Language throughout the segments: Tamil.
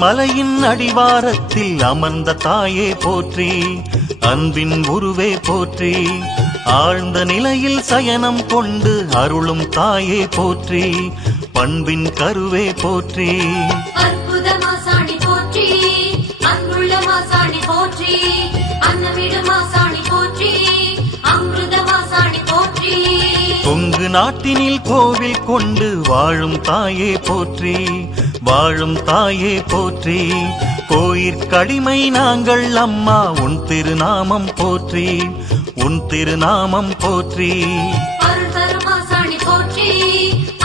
மலையின் அடிவாரத்தில் அமர்ந்த தாயே போற்றி, அன்பின் உருவே போற்றி, ஆழ்ந்த நிலையில் சயனம் கொண்டு அருளும் தாயே போற்றி, பண்பின் கருவே போற்றி. அற்புத மாசாணி போற்றி, அன்புள்ள மாசாணி போற்றி, அன்னமிடு மாசாணி போற்றி, அமிர்த மாசாணி போற்றி. கொங்கு நாட்டினில் கோவில் கொண்டு வாழும் தாயே போற்றி, வாழும் தாயே போற்றி, கோயிற்கடிமை நாங்கள் அம்மா உன் திருநாமம் போற்றி, உன் திருநாமம் போற்றி. அருள் தரும் மாசாணி போற்றி,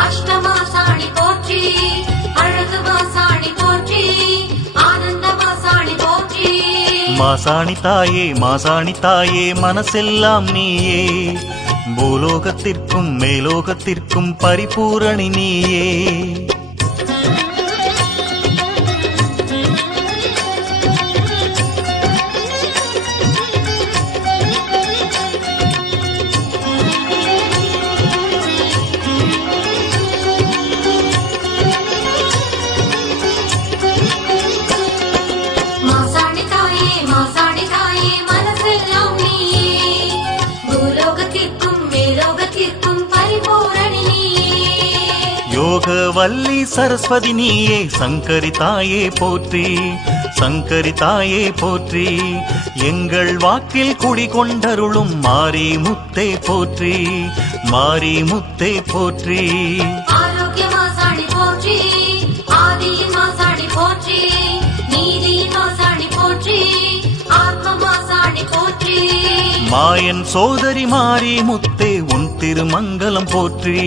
அஷ்டமாசாணி போற்றி, அழகு மாசாணி போற்றி, ஆனந்த மாசாணி போற்றி. மாசாணி தாயே மாசாணி தாயே மனசெல்லாம் நீயே, பூலோகத்திற்கும் மேலோகத்திற்கும் பரிபூரணி நீயே. மாசாணி தாயே மாசாணி தாயே மனசெல்லாம் நீயே, பூலோகத்திற்கும் மேலோகத்திற்கும் பரிபூரணி நீயே. யோகவல்லி சரஸ்வதி நீயே, சங்கரி தாயே போற்றி, சங்கரி தாயே போற்றி, எங்கள் வாக்கில் குடிகொண்டருளும் மாரி முத்தே போற்றி, மாரி முத்தே போற்றி. ஆரோக்கிய மாசாணி போற்றி, ஆதியின் மாசாணி போற்றி, நீதியின் மாசாணி போற்றி, ஆத்ம மாசாணி போற்றி. மாயன் சோதரி மாரி முத்தே உன் திருமங்கலம் போற்றி,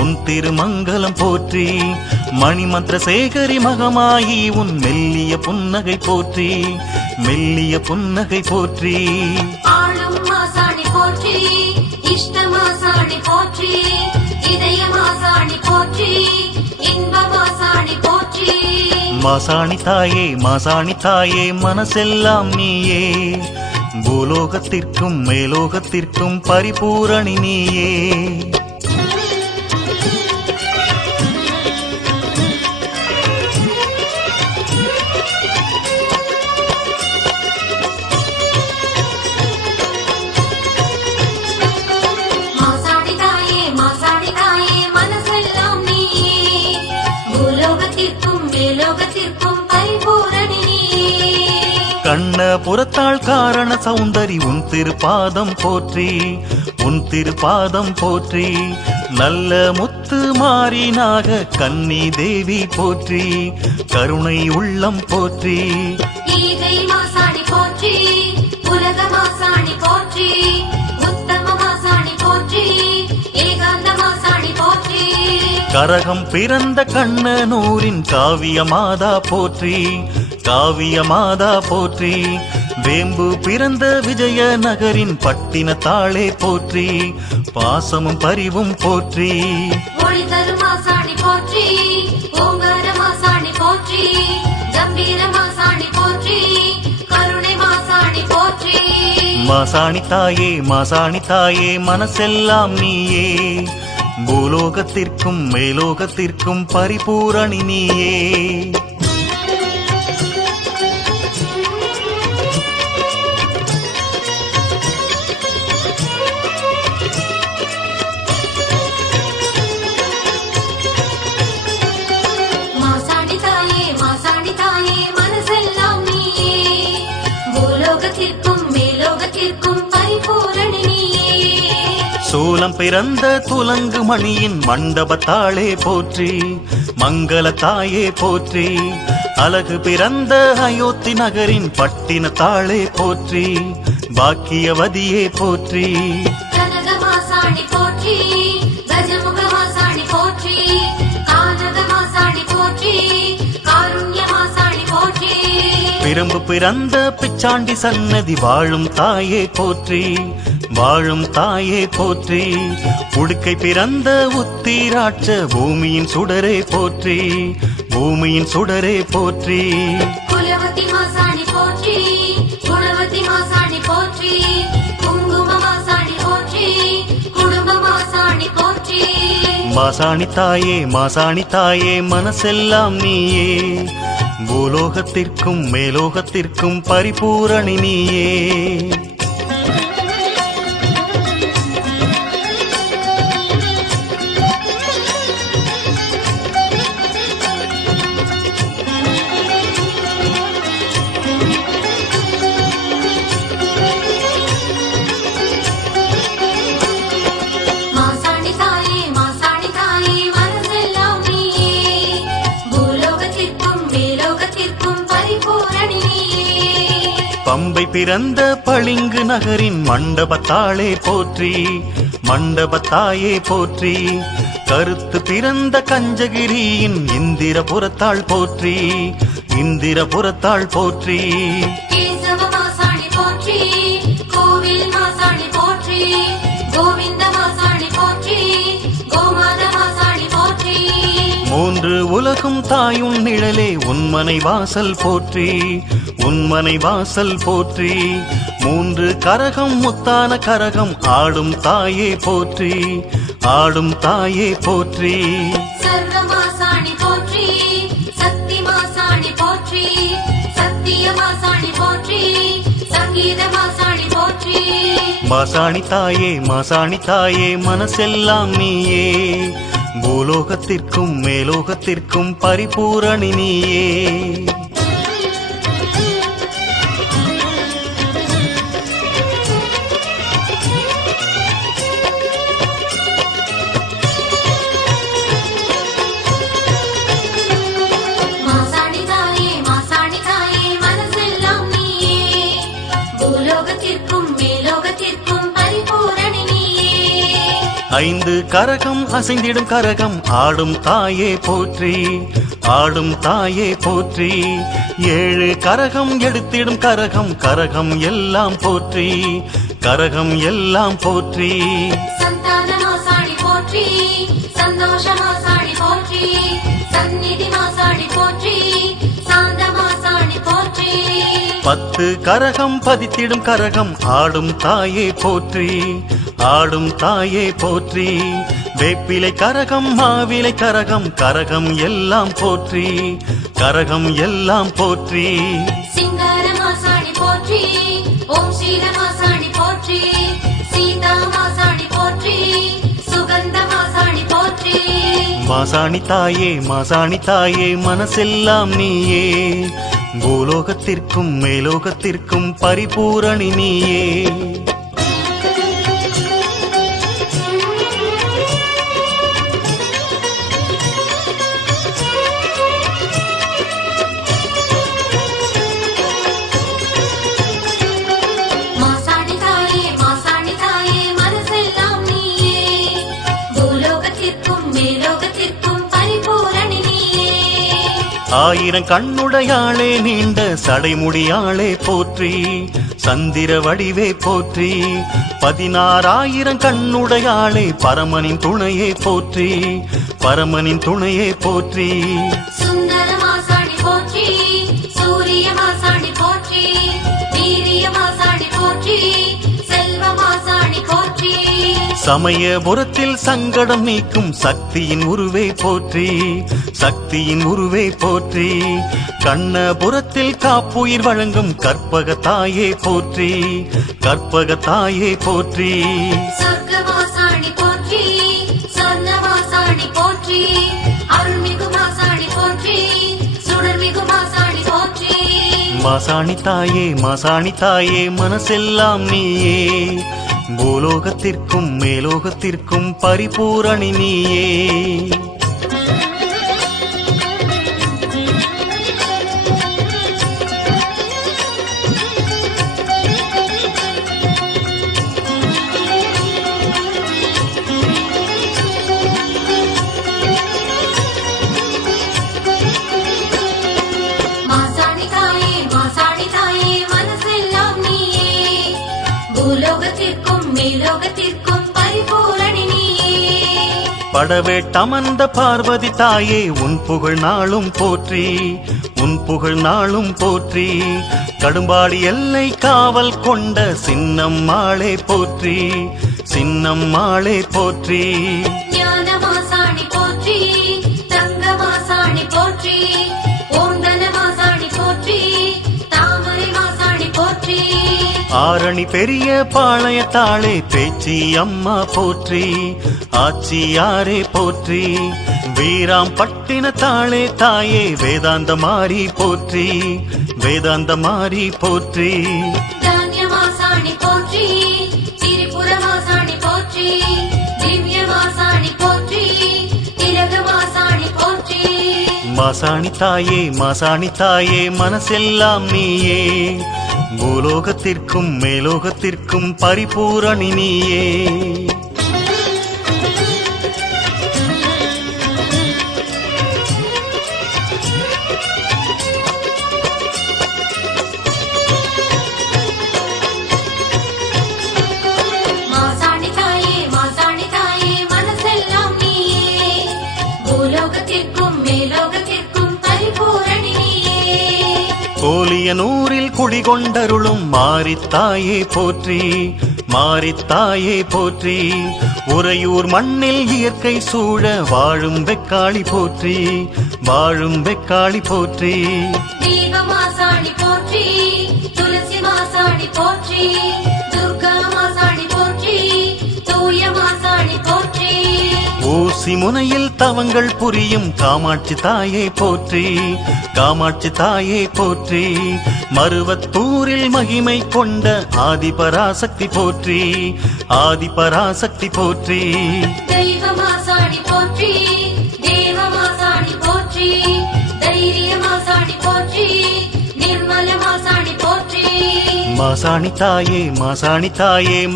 உன் திருமங்கலம் போற்றி, மணிமந்திர சேகரி மகமாயி உன் மெல்லிய புன்னகை போற்றி, மெல்லிய புன்னகை போற்றி. ஆளும் மாசாணி போற்றி, இஷ்ட மாசாணி போற்றி, இதய மாசாணி போற்றி, இன்ப மாசாணி போற்றி. மாசாணி தாயே மாசாணி தாயே மனசெல்லாம் நீயே, பூலோகத்திற்கும் மேலோகத்திற்கும் பரிபூரணி நீயே. மாசாணி தாயே மாசாணி தாயே மனசெல்லாம் நீயே, பூலோகத்திற்கும் மேலோகத்திற்கும் பரிபூரணி நீயே. கண்ண புறத்தாள் காரண சௌந்தரி உன் திருப்பாதம் போற்றி, உன் திருப்பாதம் போற்றி, நல்ல முத்து மாறினாக கன்னி தேவி போற்றி, கருணை உள்ளம் போற்றி. ஈகை மாசாணி போற்றி, உலக மாசாணி போற்றி, உத்தம மாசாணி போற்றி, ஏகாந்த மாசாணி போற்றி. கரகம் பிறந்த கண்ணனூரின் காவிய மாதா போற்றி, காவிய மாதா போற்றி, வேம்பு பிறந்த விஜய நகரின் பட்டின தாளே போற்றி, பாசமும் பரிவும் போற்றி. ஒளி தரும் மாசாணி போற்றி, ஓங்கார மாசாணி போற்றி, கம்பீர மாசாணி போற்றி, கருணை மாசாணி போற்றி. மாசாணி தாயே மாசாணி தாயே மனசெல்லாம் நீயே, பூலோகத்திற்கும் மேலோகத்திற்கும் பரிபூரணி நீயே. மாசாணி தாயே மாசாணி தாயே மனசெல்லாம் நீயே, பூலோகத்திற்கும் மேலோகத்திற்கும் பரிபூரணி நீயே. சூலம் பிறந்த துலங்கு மணியின் மண்டபத்தாளே போற்றி, மங்கள தாயே போற்றி, அழகு பிறந்த அயோத்தி நகரின் பட்டின தாளே போற்றி, பாக்கியவதியே போற்றி. கனக மாசாணி போற்றி, கஜமுக மாசாணி போற்றி, கானக மாசாணி போற்றி, காருண்ய மாசாணி போற்றி. பிரம்பு பிறந்த பிச்சாண்டி சன்னதி வாழும் தாயே போற்றி, வாழும் தாயே போற்றி, உடுக்கை பிறந்த உத்திராட்ச பூமியின் சுடரே போற்றி, பூமியின் சுடரே போற்றி. குலவதி மாசாணி போற்றி, குணவதி மாசாணி போற்றி, குங்கும மாசாணி போற்றி, குடும்ப மாசாணி போற்றி. மாசாணி தாயே மாசாணி தாயே மனசெல்லாம் நீயே, பூலோகத்திற்கும் மேலோகத்திற்கும் பரிபூரணி நீயே. மாசாணி தாயே மாசாணி தாயே மனசெல்லாம் நீயே பூலோகத்திற்கும் மேலோகத்திற்கும் பரிபூரணி நீயே. பம்பை பிறந்த பளிங்கு நகரின் மண்டபத்தாளே போற்றி, மண்டபத்தாயே போற்றி. கருத்து பிறந்த கஞ்சகிரியின் இந்திரபுரத்தாள் போற்றி, இந்திரபுரத்தாள் போற்றி. கேசவ மாசாணி போற்றி கோவில் மாசாணி போற்றி கோவிந்த மாசாணி போற்றி கோமாத மாசாணி போற்றி. மூன்று உலகும் தாயுன் நிழலே உன்மனை வாசல் போற்றி, உன்மனை வாசல் போற்றி. மூன்று கரகம் முத்தான கரகம் ஆடும் தாயே போற்றி, ஆடும் தாயே போற்றி. சர்வ மாசாணி போற்றி சக்தி மாசாணி போற்றி சத்திய மாசாணி போற்றி சங்கீத மாசாணி போற்றி. மாசாணி தாயே மாசாணி தாயே மனசெல்லாம் நீயே, பூலோகத்திற்கும் மேலோகத்திற்கும் பரிபூரணி நீயே. மாசாணி தாயே மாசாணி தாயே மனசெல்லாம் நீயே பூலோகத்திற்கும் மேலோகத்திற்கும் பரிபூரணி நீயே. ஐந்து கரகம் அசைந்திடும் கரகம் ஆடும் தாயே போற்றி, ஆடும் தாயே போற்றி. ஏழு கரகம் எடுத்திடும் கரகம் கரகம் எல்லாம் போற்றி, கரகம் எல்லாம் போற்றி. சந்தான மாசாணி போற்றி சந்தோஷ மாசாணி போற்றி சந்நிதி மாசாணி போற்றி சாந்த மாசாணி போற்றி. பத்து கரகம் பதித்திடும் கரகம் ஆடும் தாயே போற்றி, ஆடும் தாயே போற்றி. வேப்பிலை கரகம் மாவிலை கரகம் கரகம் எல்லாம் போற்றி, கரகம் எல்லாம் போற்றி. சிங்கார மாசாணி போற்றி ஓம் ஸ்ரீர மாசாணி போற்றி சீதா மாசாணி போற்றி சுகந்த மாசாணி போற்றி. மாசாணி தாயே மாசாணி தாயே மனசெல்லாம் நீயே, பூலோகத்திற்கும் மேலோகத்திற்கும் பரிபூரணி நீயே. மாசாணி தாயே மாசாணி தாயே மனசெல்லாம் நீயே பூலோகத்திற்கும் மேலோகத்திற்கும் பரிபூரணி நீயே. ஆயிரம் கண்ணுடையாளே நீண்ட சடைமுடியாளே போற்றி, சந்திர வடிவே போற்றி. 16,000 கண்ணுடையாளே பரமனின் துணையே போற்றி, பரமனின் துணையே போற்றி. சுந்தர மாசாணி போற்றி சூரிய மாசாணி போற்றி வீரிய மாசாணி போற்றி செல்வ மாசாணி போற்றி. சமயபுரத்தில் சங்கடம் நீக்கும் சக்தியின் உருவே போற்றி, சக்தியின் உருவே போற்றி. கண்ணபுரத்தில் காப்புயிர் வழங்கும் கற்பக தாயே போற்றி, கற்பக தாயே போற்றி. சொர்க்க மாசாணி போற்றி சொர்ண மாசாணி போற்றி அருள்மிகு மாசாணி போற்றி சுடர்மிகு மாசாணி போற்றி. மாசாணி தாயே மாசாணி தாயே மனசெல்லாம் நீயே, பூலோகத்திற்கும் மேலோகத்திற்கும் பரிபூரணி நீயே. மாசாணி தாயே மாசாணி தாயே மனசெல்லாம் நீயே பூலோகத்திற்கும் மேலோகத்திற்கும் பரிபூரணி நீயே. படவேட்டமர்ந்த பார்வதி தாயே உன் புகழ் நாளும் போற்றி, உன் புகழ் நாளும் போற்றி. கடும்பாடி எல்லை காவல் கொண்ட சின்னம்மாளே போற்றி, சின்னம்மாளே போற்றி. ஞான மாசாணி போற்றி தங்க மாசாணி போற்றி ஓம் தன மாசாணி ஆரணி பெரிய பாளையத்தாளே பேச்சி அம்மா போற்றி ஆச்சியாரே போற்றி வீராம் பட்டினத்தாளே தாயே வேதாந்த மாறி போற்றி வேதாந்த மாறி போற்றி ధాన్యమాసాని పోற்றி తిరిపురమాసాని పోற்றி దివ్యమాసాని పోற்றி திலகமாசானி போற்றி மாசாணி தாயே மனசெல்லாம் நீயே பூலோகத்திற்கும் மேலோகத்திற்கும் பரிபூரணி நீயே மாசாணி தாயே மனசெல்லாம் நீயே பூலோகத்திற்கும் மேலோகத்திற்கும் பரிபூரணி நீயே கோலியனூரில் குடிகொண்டருளும் மாரித்தாயே போற்றி மாரித்தாயே போற்றி உறையூர் மண்ணில் இயற்கை சூழ வாழும் வெக்காளி போற்றி வாழும் வெக்காளி போற்றி தீபமாசானி போற்றி துளசி மாசாணி போற்றி துர்கா மாசாணி போற்றி தூய மாசாணி போற்றி ஊசி முனையில் தவங்கள் புரியும் காமாட்சி தாயே போற்றி காமாட்சி தாயே போற்றி மருவத்தூரில் மகிமை கொண்ட ஆதிபராசக்தி போற்றி ஆதிபராசக்தி போற்றி தெய்வமாசானி போற்றி தேவமாசானி போற்றி தைரியமாசானி போற்றி நிர்மலமாசானி போற்றி மாசாணி தாயே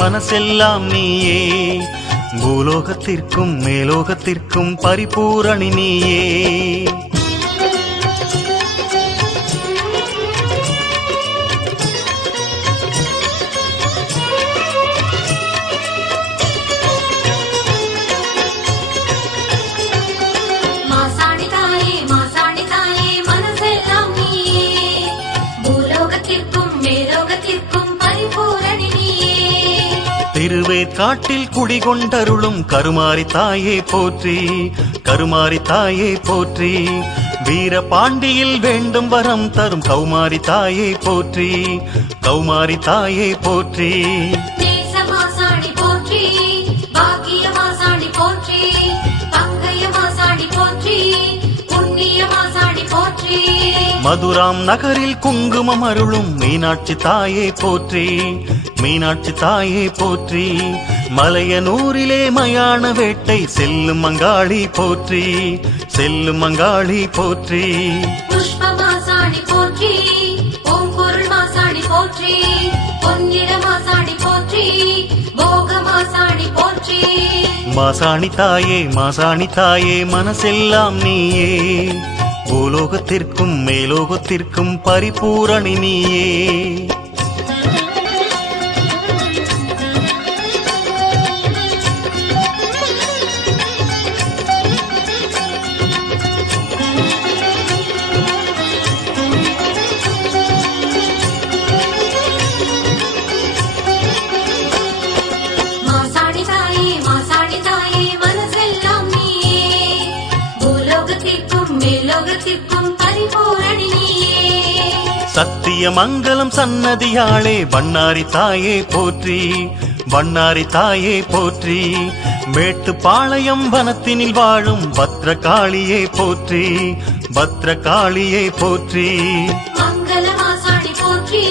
மனசெல்லாம் நீயே பூலோகத்திற்கும் மேலோகத்திற்கும் பரிபூரணி நீயே மாசாணி தாயே மனசெல்லாம் நீயே பூலோகத்திற்கும் மேலோகத்திற்கும் பரிபூரணி நீயே திருவேற்காட்டில் குடிகொண்டருளும் கருமாரி தாயே போற்றி கருமாரி தாயே போற்றி வீரபாண்டியில் வேண்டும் வரம் தரும் கௌமாரி தாயே போற்றி கௌமாரி தாயே போற்றி நேசமாசாணி போற்றி பாக்கியமாசாணி போற்றி பங்கயமாசாணி போற்றி புண்ணியமாசாணி போற்றி மதுராம் நகரில் குங்குமம் அருளும் மீனாட்சி தாயே போற்றி மீனாட்சி தாயே போற்றி மலையனூரிலே மயான வேட்டை செல்லும் மங்காளி போற்றி செல்லும் மங்காளி போற்றி புஷ்பமாசாணி போற்றி ஓம் பொருள் மாசாணி போற்றி பொன்னிற மாசாணி போற்றி போகமாசாணி போற்றி மாசாணி தாயே மனசெல்லாம் நீயே பூலோகத்திற்கும் மேலோகத்திற்கும் பரிபூரணி நீயே மாசாணி தாயே மனசெல்லாம் நீயே பூலோகத்திற்கும் மேலோகத்திற்கும் பரிபூரணி நீயே சத்தியமங்கலம் சன்னதியாளே பண்ணாரி தாயே போற்றி பண்ணாரி தாயே போற்றி மேட்டுப்பாளையம் வனத்தினில் வாழும் பத்ரகாளியே போற்றி பத்ரகாளியே போற்றி மங்களமாசாணி போற்றி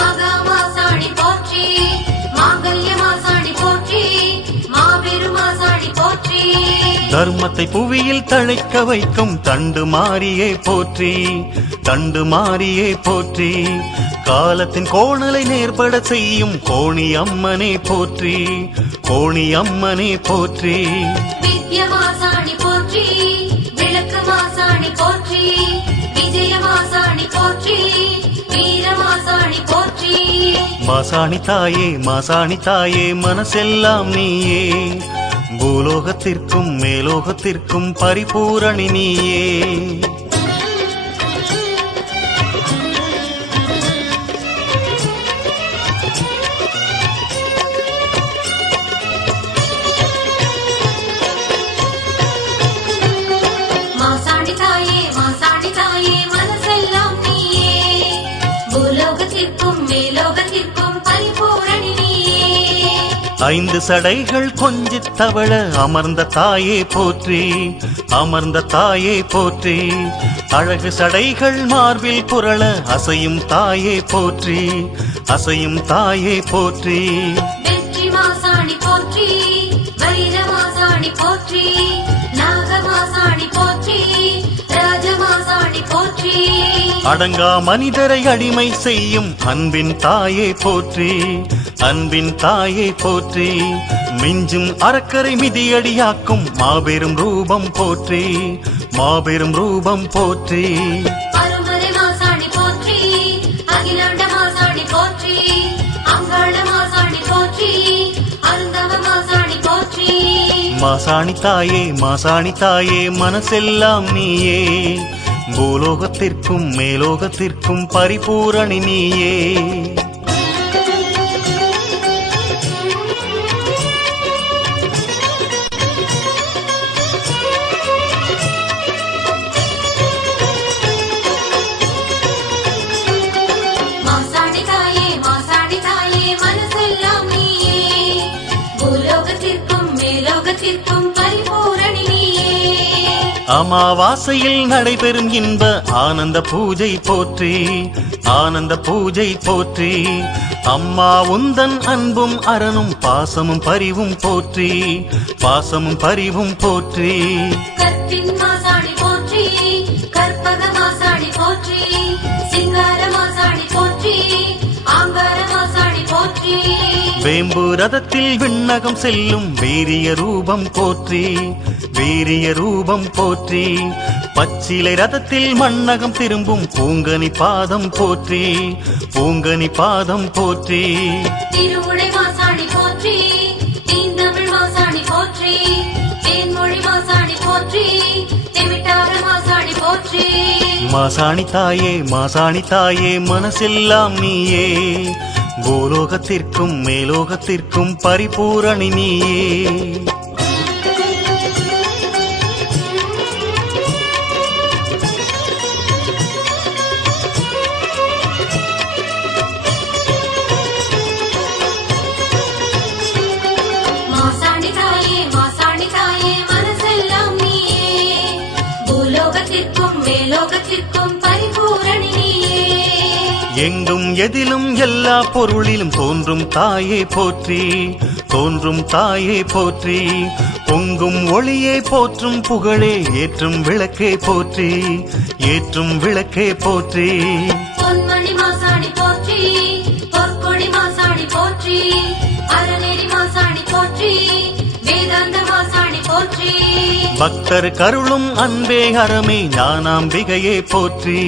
மகாமாசாணி போற்றி மாங்கல்யமாசாணி போற்றி மாபெருமாசாணி போற்றி தர்மத்தை புவியில் தழைக்க வைக்கும் தண்டு மாறியே போற்றி தண்டு மாறியே போற்றி காலத்தின் கோணலை நேர்பட செய்யும் கோணி அம்மனே போற்றி கோணி அம்மனே போற்றி வித்யமாசாணி போற்றி விளக்கு மாசாணி போற்றி விஜயமாசாணி போற்றி வீரமாசாணி போற்றி மாசாணி தாயே மனசெல்லாம் நீயே பூலோகத்திற்கும் மேலோகத்திற்கும் பரிபூரணி நீயே மாசாணி தாயே மனசெல்லாம் நீயே பூலோகத்திற்கும் மேலோகத்திற்கும் ஐந்து சடைகள் கொஞ்சித் தவள அமர்ந்த தாயே போற்றி, அமர்ந்த தாயே போற்றி. அழகு சடைகள் மார்பில் புரள அசையும் தாயே போற்றி, அசையும் தாயே போற்றி. வெற்றி மாசாணி போற்றி, வைர மாசாணி போற்றி, நாக மாசாணி போற்றி, ராஜ மாசாணி போற்றி. அடங்கா மனிதரை அடிமை செய்யும் அன்பின் தாயே போற்றி, அன்பின் தாயே போற்றி. மிஞ்சும் அரக்கரை மிதியடியாக்கும் மாபெரும் ரூபம் போற்றி, மாபெரும் ரூபம் போற்றி. அருமறை மாசாணி போற்றி, அகிலாண்ட மாசாணி போற்றி, அங்காள மாசாணி போற்றி, அருந்தவ மாசாணி போற்றி. மாசாணி தாயே, மாசாணி தாயே, மனசெல்லாம் நீயே, பூலோகத்திற்கும் மேலோகத்திற்கும் பரிபூரணி நீயே. மாசாணி தாயே, மாசாணி தாயே, மனசெல்லாம் நீயே, பூலோகத்திற்கும் மேலோகத்திற்கும் பரிபூரணி நீயே. அமாவாசையில் நடைபெறும் இன்ப ஆனந்த பூஜை போற்றி, ஆனந்த பூஜை போற்றி. அம்மா உந்தன் அன்பும் அரணும் பாசமும் பரிவும் போற்றி, பாசமும் பரிவும் போற்றி. கற்பின் மாசாணி போற்றி, கற்பக மாசாணி போற்றி, சிங்கார மாசாணி போற்றி, ஆங்கார மாசாணி போற்றி. வேம்பு ரதத்தில் விண்ணகம் செல்லும் வீரிய ரூபம் போற்றி, வீரிய ரூபம் போற்றி. பச்சிலை ரதத்தில் மண்ணகம் திரும்பும் பூங்கனி பாதம் போற்றி, பூங்கனி பாதம் போற்றி. திருவுடை மாசாணி போற்றி, தீந்தமிழ் மாசாணி போற்றி, தேன்மொழி மாசாணி போற்றி, தெமிட்டார மாசாணி போற்றி. மாசாணி தாயே, மாசாணி தாயே, மனசெல்லாம் நீயே, பூலோகத்திற்கும் மேலோகத்திற்கும் பரிபூரணி நீயே. மாசாணி தாயே, மாசாணி தாயே, மனசெல்லாம் நீயே, பூலோகத்திற்கும் மேலோகத்திற்கும் பரிபூரணி நீயே. எங்கும் எதிலும் எல்லா பொருளிலும் தோன்றும் தாயே போற்றி, தோன்றும் தாயே போற்றி. பொங்கும் ஒளியே போற்றும் புகழே ஏற்றும் விளக்கே போற்றி, ஏற்றும் விளக்கே போற்றி. பொன்மணி மாசாணி போற்றி, பொற்கொடி மாசாணி போற்றி, அறநெறி மாசாணி போற்றி, வேதாந்த மாசாணி போற்றி. பக்தர் கருளும் அன்பே அறமே ஞானாம்பிகையே போற்றி,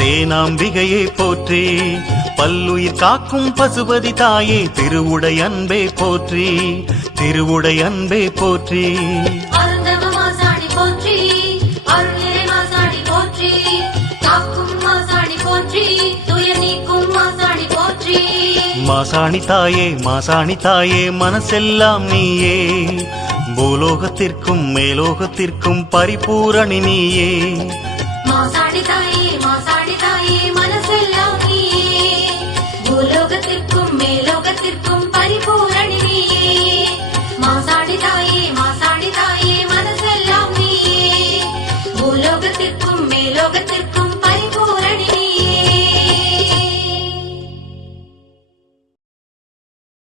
தேனாம்பிகையே போற்றி. பல்லுயிர் காக்கும் பசுபதி தாயே திருவுடை அன்பே போற்றி, திருவுடை அன்பே போற்றி. அருந்தவ மாசாணி போற்றி, அருள்நிறை மாசாணி போற்றி, காக்கும் மாசாணி போற்றி, துயர் நீக்கும் மாசாணி போற்றி. மாசாணி தாயே, மாசாணி தாயே, மனசெல்லாம் நீயே, பூலோகத்திற்கும் மேலோகத்திற்கும் பரிபூரணி நீயே. மாசாணி தாயே, மாசாணி தாயே, மனசெல்லாம் நீயே, பூலோகத்திற்கும் மேலோகத்திற்கும் பரிபூரணி